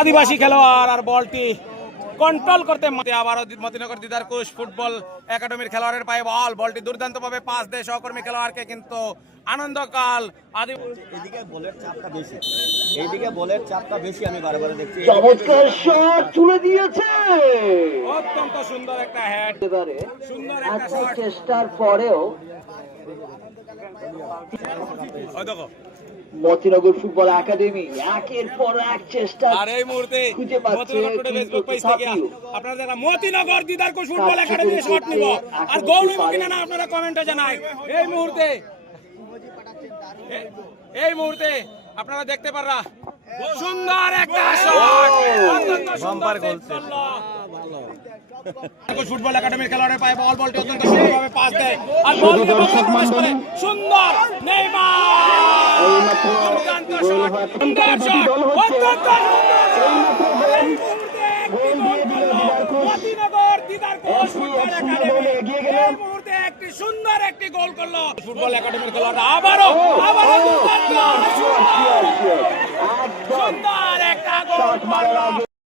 আদিবাসী খেলোয়াড় আর বলটি কন্ট্রোল করতে আবারও মতিনগর দিদার কোষ ফুটবল একাডেমির খেলোয়াড়ের পায়ে বলটি দুর্দান্ত ভাবে পাস দেয় সহকর্মী খেলোয়াড়কে, কিন্তু আনন্দকাল এদিকে বলের চাপটা বেশি, এইদিকে বলের চাপটা বেশি আমি বারবার দেখছি। চমৎকার শট তুলে দিয়েছে, অত্যন্ত সুন্দর একটা হেড, সুন্দর একটা এত শট। চেষ্টার পরেও ওই দেখো মতিনগর ফুটবল একাডেমি একের পর এক চেষ্টা আর এই মুহূর্তে খুঁজে পাচ্ছে, মতিনগর টুডে কিন্তু ফেসবুক পেজ থেকে তথাপিও আপনারা যারা মতিনগর দিদার কোষ ফুটবল একাডেমি শট নিব আর গোল নিব কিনা না আপনারা কমেন্টে জানাই। এই মুহূর্তে আপনারা দেখতে পাররা সুন্দর একটা শট, অত্যন্ত সুন্দর গোল করলো ফুটবল একাডেমির খেলোয়াড়ের পায়ে বলটি অত্যন্ত সুন্দরভাবে পাস দেয় আর বলকে প্রবেশ করে সুন্দর নেইমার, দুর্দান্ত শট, সুন্দর শট, অত্যন্ত সুন্দর এই মুহূর্তে একটি গোল করলো মতিনগর দিদার কোষ ফুটবল একাডেমি। এই মুহূর্তে একটি সুন্দর একটি গোল করলো ফুটবল একাডেমির খেলোয়াড়রা, আবারও দুর্দান্ত সুন্দর একটা গোল করলো